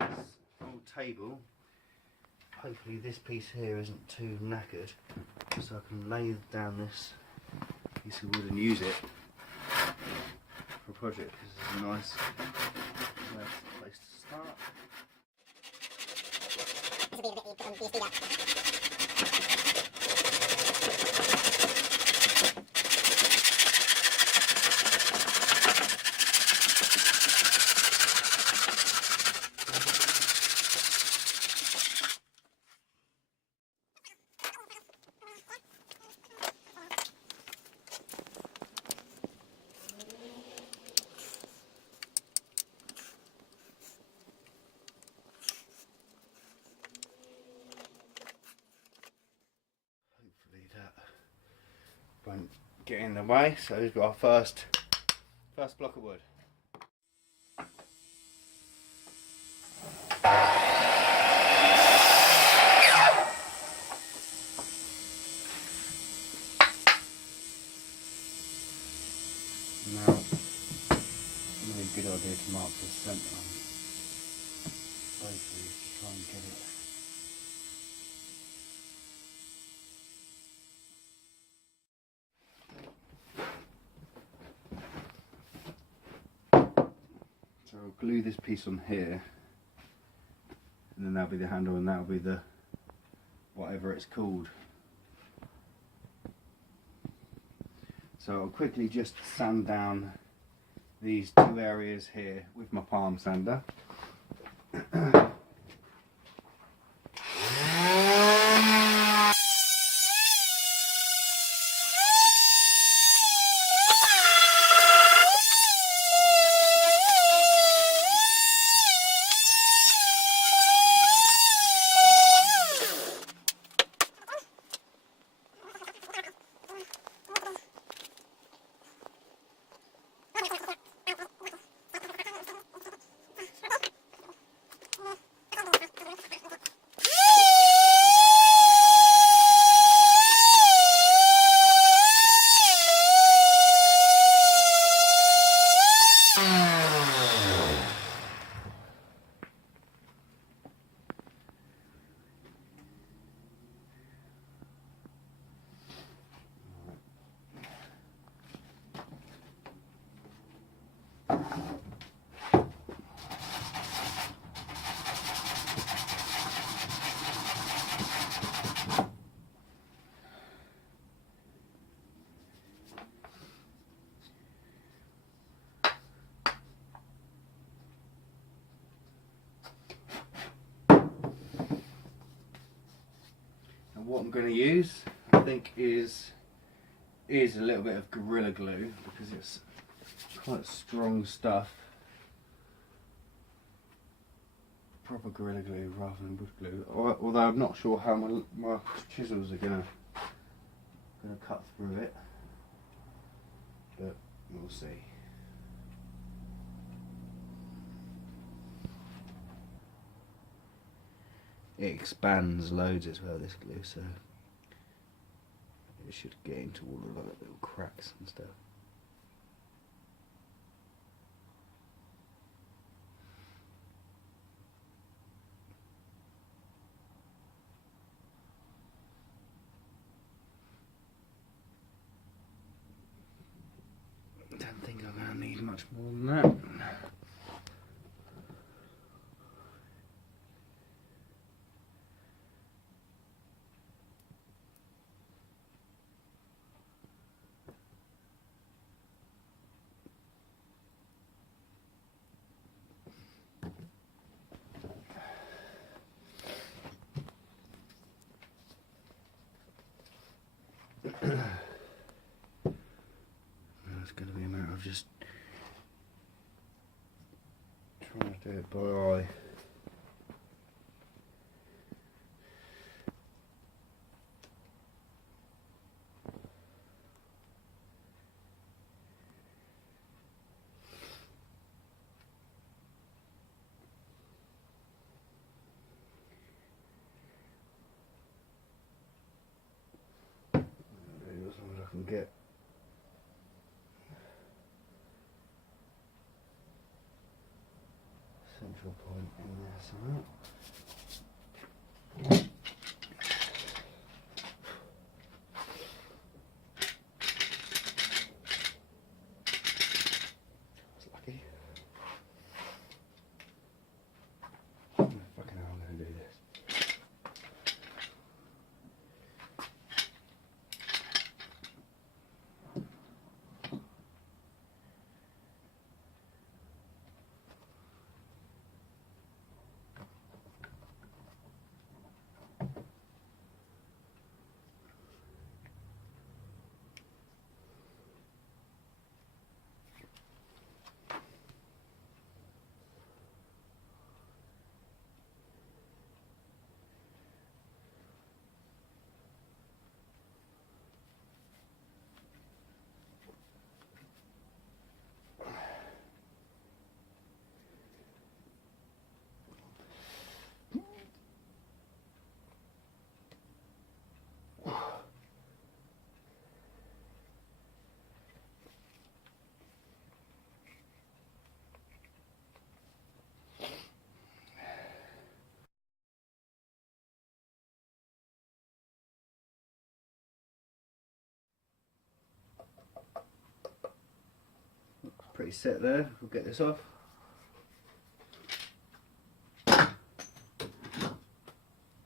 under this old table. Hopefully this piece here isn't too knackered, so I can lay down this piece of wood and use it for a project. This is a nice place to start. Won't get in the way, so we've got our first block of wood. Now, really good idea to mark the centre on both of these to try and get it. So I'll glue this piece on here, and then that'll be the handle, and that'll be the whatever it's called. So I'll quickly just sand down these two areas here with my palm sander. What I'm going to use, I think, is a little bit of Gorilla Glue, because it's quite strong stuff. Proper Gorilla Glue rather than wood glue. Although I'm not sure how my chisels are gonna cut through it, but we'll see. It expands loads as well, this glue, so it should get into all of the little cracks and stuff. I don't think I'm going to need much more than that. It's going to be a matter of just trying to do it by eye. As long as I can get neutral point in there somewhere. That's lucky. Fucking hell, I'm going to do this. Pretty set there. We'll get this off.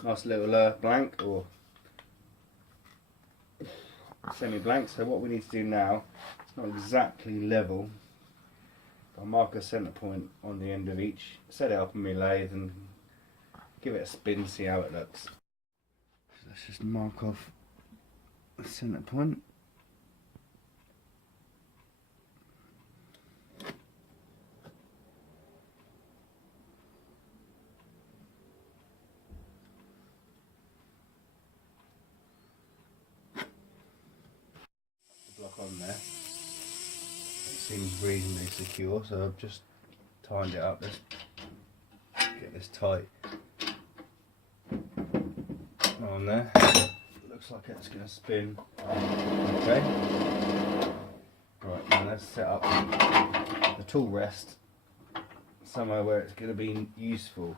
Nice little blank or semi-blank. So what we need to do now, it's not exactly level. I'll mark a centre point on the end of each, set it up on my lathe and give it a spin, see how it looks. So let's just mark off the centre point. Block on there. It seems reasonably secure, so I've just tightened it up. Let's get this tight on there. Looks like it's going to spin. Okay. Right, now let's set up the tool rest somewhere where it's going to be useful.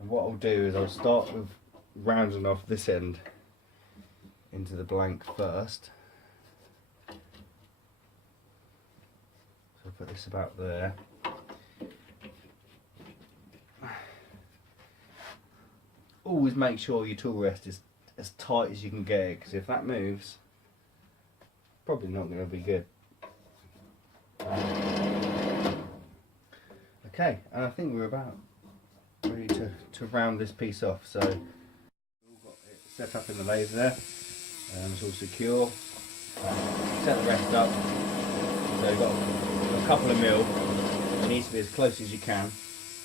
And what I'll do is I'll start with rounding off this end into the blank first. So I'll put this about there. Always make sure your tool rest is as tight as you can get it, because if that moves, probably not going to be good. Okay, and I think we're about ready to round this piece off. So we've got it set up in the lathe there, and it's all secure. Set the rest up. So you've got a couple of mil. It needs to be as close as you can.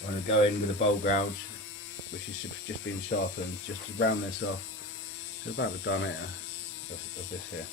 I'm going to go in with a bowl gouge, which is just been sharpened, just to round this off to about the diameter of this here.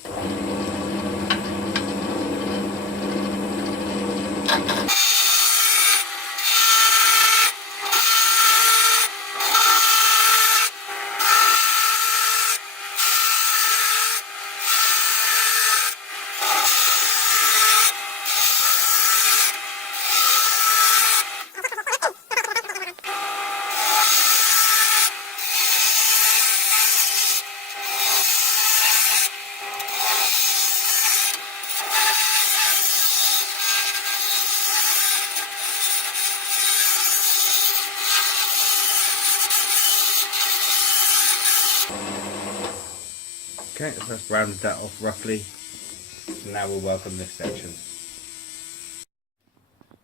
Okay, so that's rounded that off roughly. So now we'll work on this section.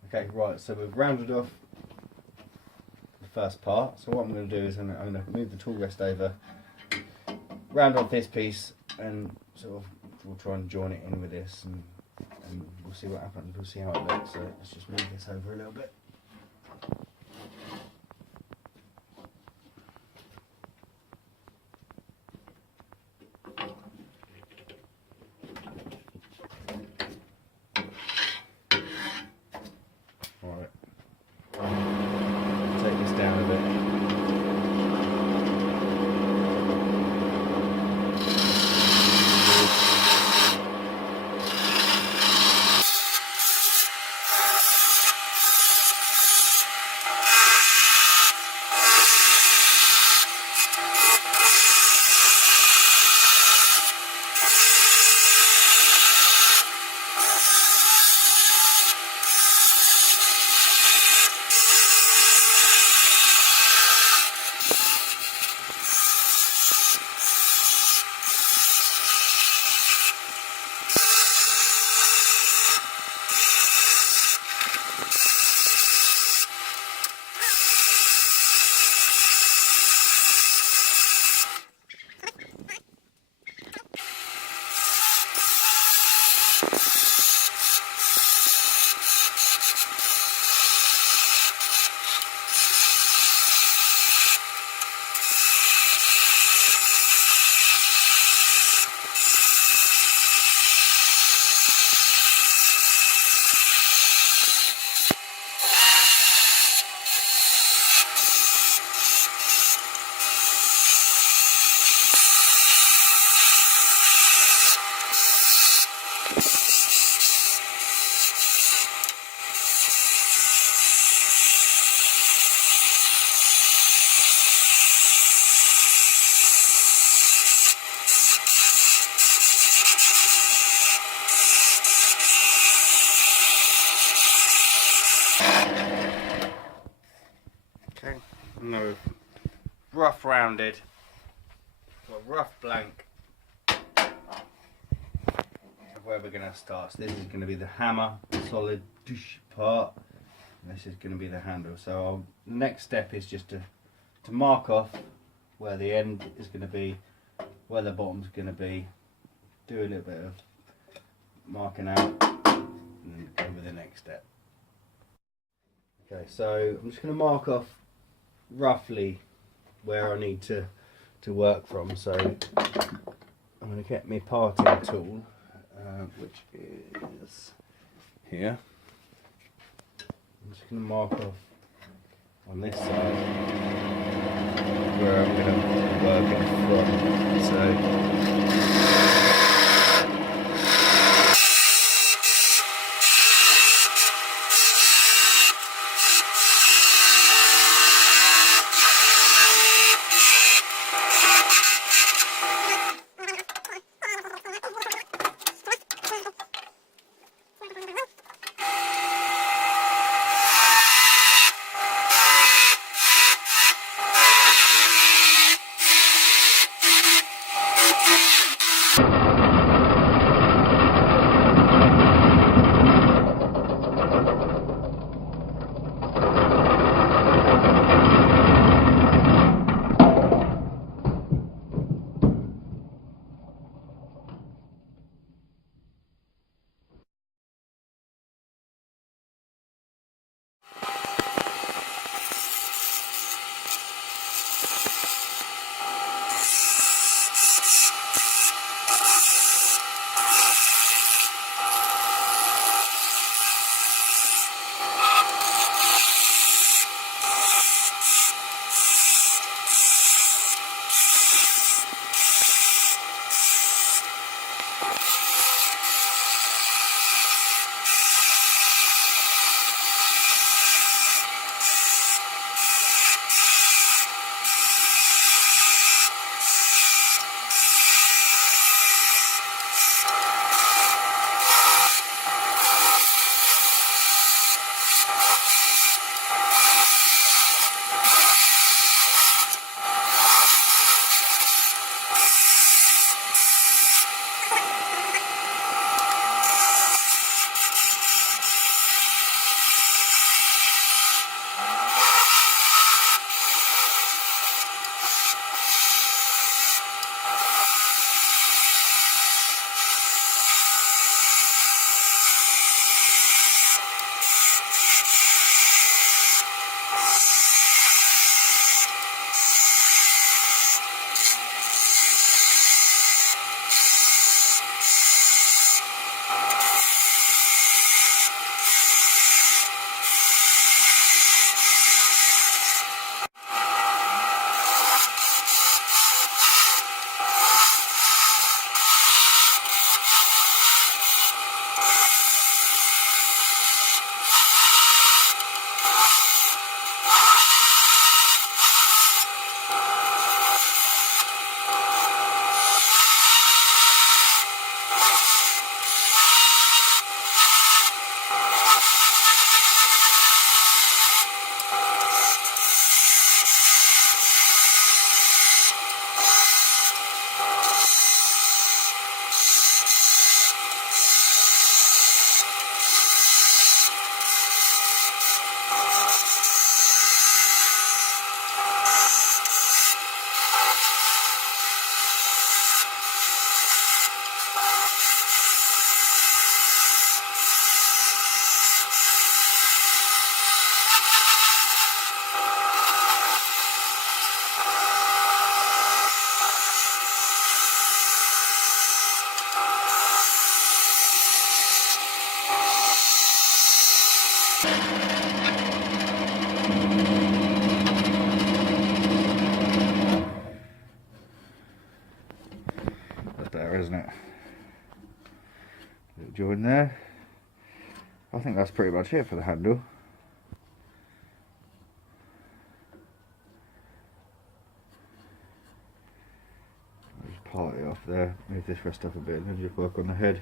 Okay, right, so we've rounded off the first part. So what I'm going to do is I'm going to move the tool rest over, round off this piece, and sort of we'll try and join it in with this, and we'll see what happens. We'll see how it looks. So let's just move this over a little bit. know, rough rounded, a rough blank of where we're going to start. So this is going to be the hammer, solid part, and this is going to be the handle. So the next step is just to mark off where the end is going to be, where the bottom's going to be, do a little bit of marking out, and then go with the next step. Okay, so I'm just going to mark off roughly where I need to work from. So I'm going to get my parting tool, which is here. I'm just going to mark off on this side where I'm going to work it from. So that's better, isn't it? Little join there. I think that's pretty much it for the handle. I'll just part it off there, move this rest up a bit, and then just work on the head.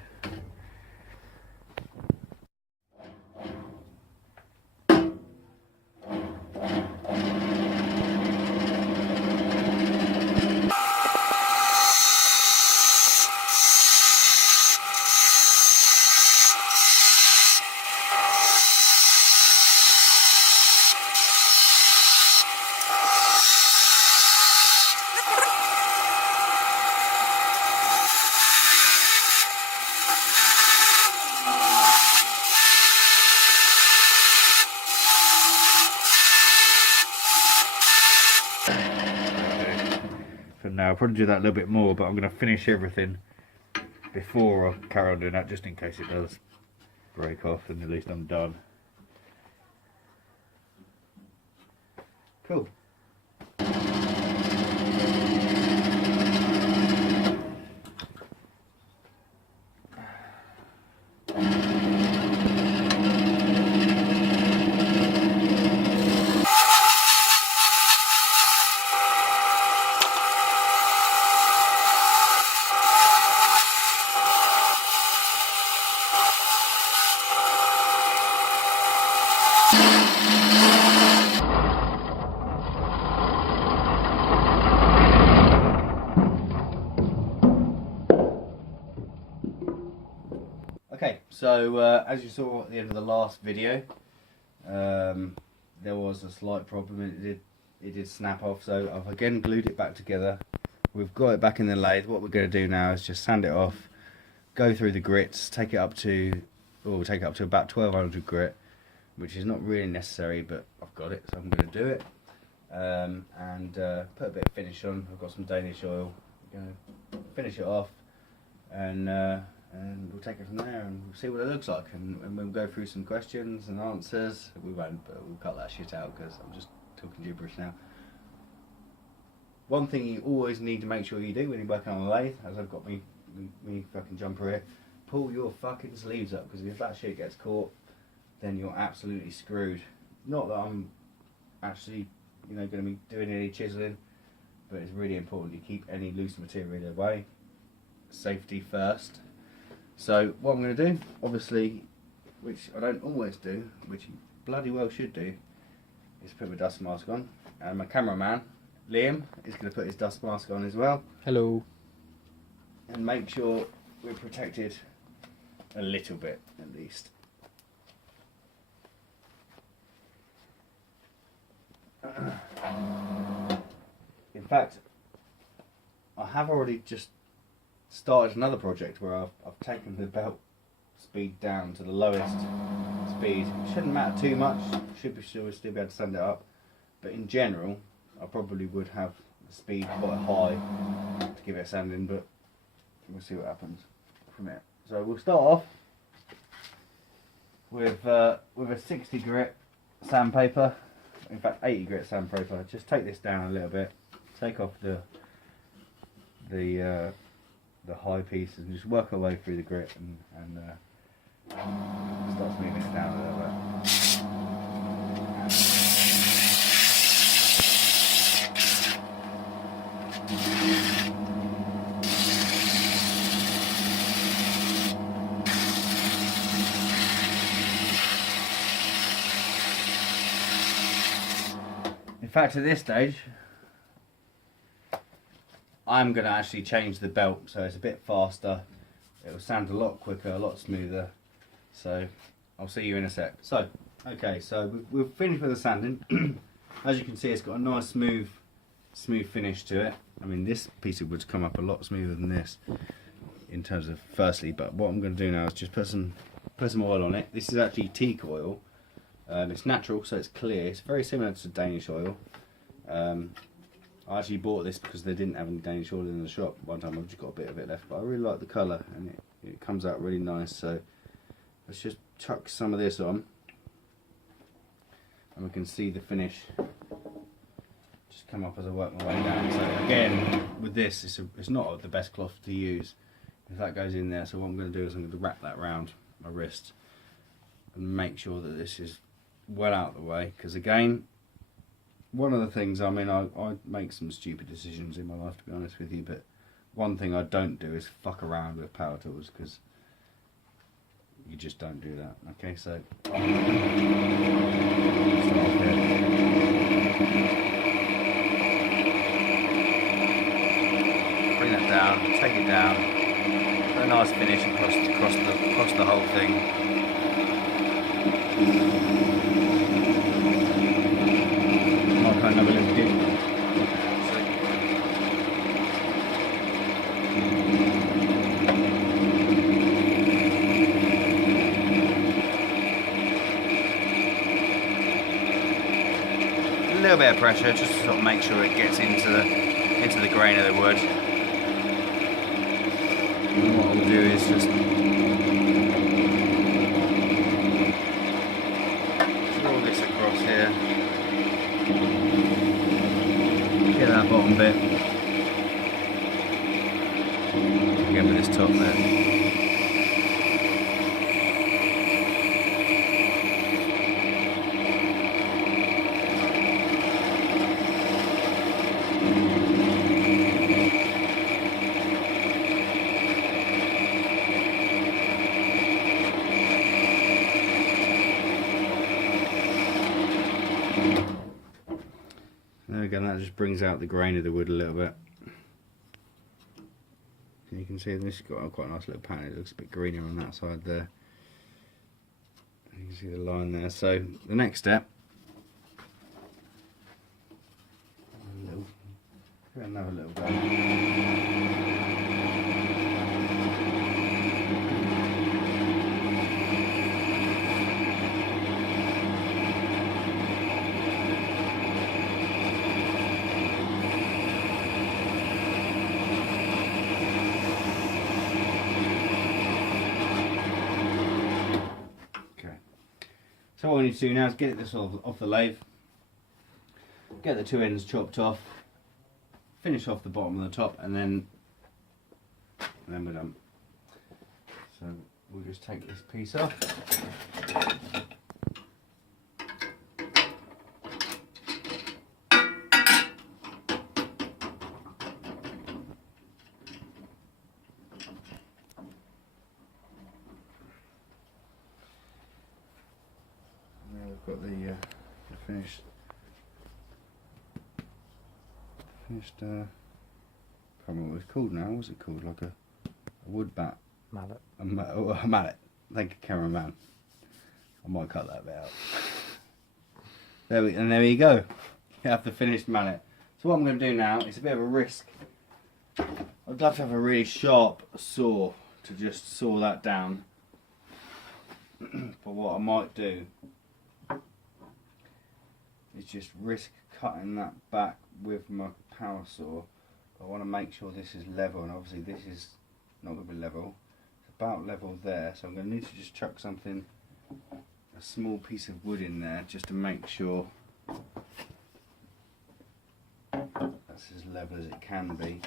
for now. I'll probably do that a little bit more, but I'm going to finish everything before I carry on doing that, just in case it does break off, and at least I'm done. Cool. Okay, so as you saw at the end of the last video, there was a slight problem. It did snap off, so I've again glued it back together. We've got it back in the lathe. What we're going to do now is just sand it off, go through the grits, take it up to about 1200 grit, which is not really necessary, but I've got it, so I'm going to do it. And put a bit of finish on. I've got some Danish oil. We're going to finish it off, and we'll take it from there, and we'll see what it looks like, and we'll go through some questions and answers. We won't, but we'll cut that shit out because I'm just talking gibberish now. One thing you always need to make sure you do when you're working on a lathe, as I've got me fucking jumper here, pull your fucking sleeves up, because if that shit gets caught, then you're absolutely screwed. Not that I'm actually, going to be doing any chiseling, but it's really important you keep any loose material away. Safety first. So what I'm going to do, obviously, which I don't always do, which you bloody well should do, is put my dust mask on. And my cameraman, Liam, is going to put his dust mask on as well. Hello. And make sure we're protected a little bit, at least. In fact, I have already just started another project where I've taken the belt speed down to the lowest speed. It shouldn't matter too much, still be able to sand it up, but in general I probably would have the speed quite high to give it a sanding, but we'll see what happens from it. So we'll start off with a 60 grit sandpaper, in fact 80 grit sandpaper. Just take this down a little bit, take off the high pieces, and just work our way through the grit and start smoothing it down a little bit. In fact, at this stage, I'm going to actually change the belt so it's a bit faster. It will sound a lot quicker, a lot smoother. So I'll see you in a sec. So, okay, so we've finished with the sanding. As you can see, it's got a nice smooth finish to it. I mean, this piece of wood's come up a lot smoother than this in terms of firstly, but what I'm going to do now is just put some oil on it. This is actually teak oil. It's natural, so it's clear. It's very similar to Danish oil. I actually bought this because they didn't have any Danish oil in the shop. One time I've just got a bit of it left, but I really like the colour, and it comes out really nice. So let's just chuck some of this on, and we can see the finish just come up as I work my way down. So again, with this, it's not the best cloth to use if that goes in there. So what I'm going to do is I'm going to wrap that around my wrist and make sure that this is well out of the way, because again, one of the things, I mean, I make some stupid decisions in my life, to be honest with you, but one thing I don't do is fuck around with power tools, because you just don't do that. Okay, so start off here. Bring that down, take it down, put a nice finish across the whole thing. Another little dip. A little bit of pressure just to sort of make sure it gets into the into the grain of the wood. And what I'll do is just draw this across here. Get that bottom bit. Again with this top there. There we go, that just brings out the grain of the wood a little bit. You can see this has got quite a nice little pattern. It looks a bit greener on that side there. You can see the line there. So the next step, another little go. So what we need to do now is get this off the lathe, get the two ends chopped off, finish off the bottom and the top, and then we're done. So we'll just take this piece off. We've got the finished I can't remember what it's called now. What's it called? Like a wood bat. Mallet. A mallet. Thank you, cameraman. I might cut that bit out. There you go. You have the finished mallet. So what I'm going to do now is a bit of a risk. I'd love to have a really sharp saw to just saw that down. But what I might do is just risk cutting that back with my power saw. I want to make sure this is level, and obviously this is not going to be level. It's about level there, so I'm going to need to just chuck something, a small piece of wood in there, just to make sure that's as level as it can be.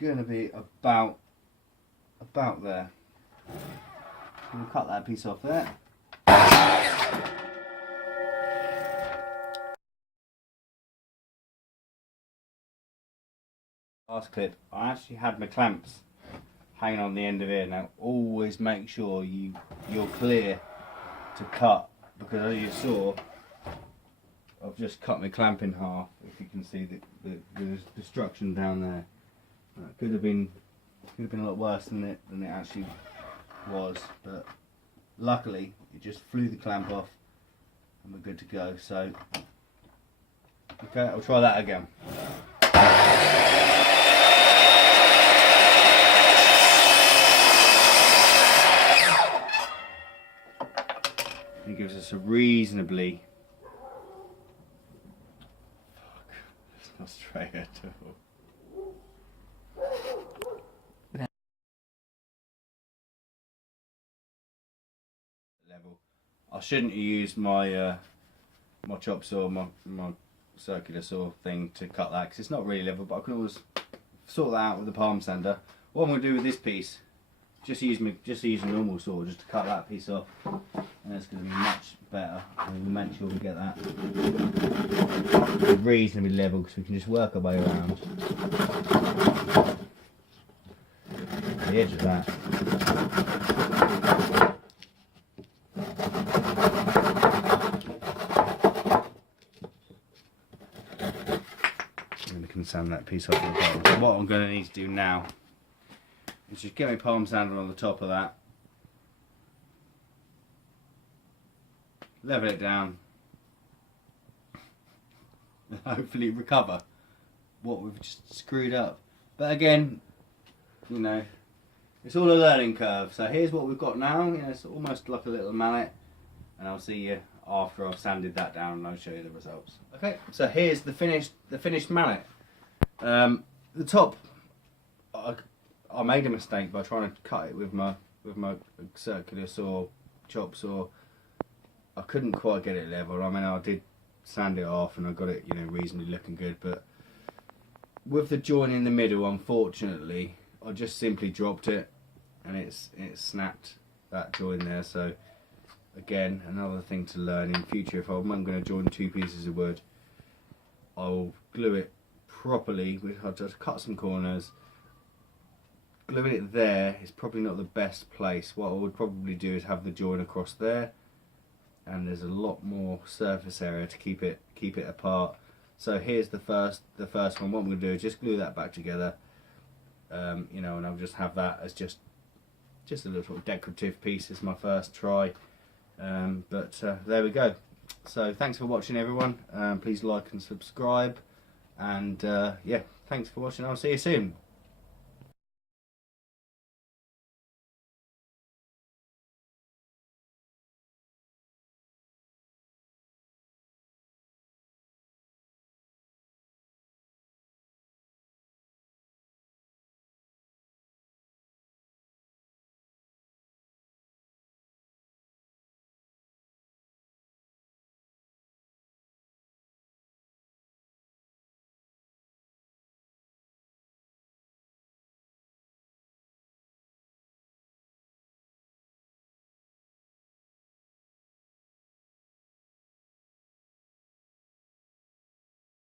Going to be about there. I'm going to cut that piece off there. Last clip, I actually had my clamps hanging on the end of here. Now always make sure you're clear to cut, because as you saw, I've just cut my clamp in half. If you can see the destruction down there. Could have been a lot worse than it actually was, but luckily it just flew the clamp off and we're good to go. So okay, I'll try that again. It gives us a reasonably it's not straight at all. I shouldn't use my my chop saw, my circular saw thing to cut that, because it's not really level, but I can always sort that out with the palm sander. What I'm going to do with this piece, just use a normal saw just to cut that piece off, and it's going to be much better. And we'll make sure we get that reasonably level, because we can just work our way around the edge of that. Sand that piece off the bottom. So what I'm going to need to do now is just get my palm sander on the top of that, level it down, and hopefully recover what we've just screwed up. But again, you know, it's all a learning curve. So here's what we've got now. You know, it's almost like a little mallet, and I'll see you after I've sanded that down, and I'll show you the results. Okay, so here's the finished mallet. The top, I made a mistake by trying to cut it with my circular saw, chop saw. I couldn't quite get it level. I mean, I did sand it off, and I got it, you know, reasonably looking good, but with the joint in the middle, unfortunately, I just simply dropped it, and it snapped that joint there. So again, another thing to learn in future. If I'm going to join two pieces of wood, I'll glue it properly. I'll just cut some corners. Gluing it there is probably not the best place. What I would probably do is have the join across there, and there's a lot more surface area to keep it apart. So here's the first one. What I'm going to do is just glue that back together, you know, and I'll just have that as just a little decorative piece as my first try. But there we go. So thanks for watching, everyone. Please like and subscribe, and yeah, thanks for watching. I'll see you soon.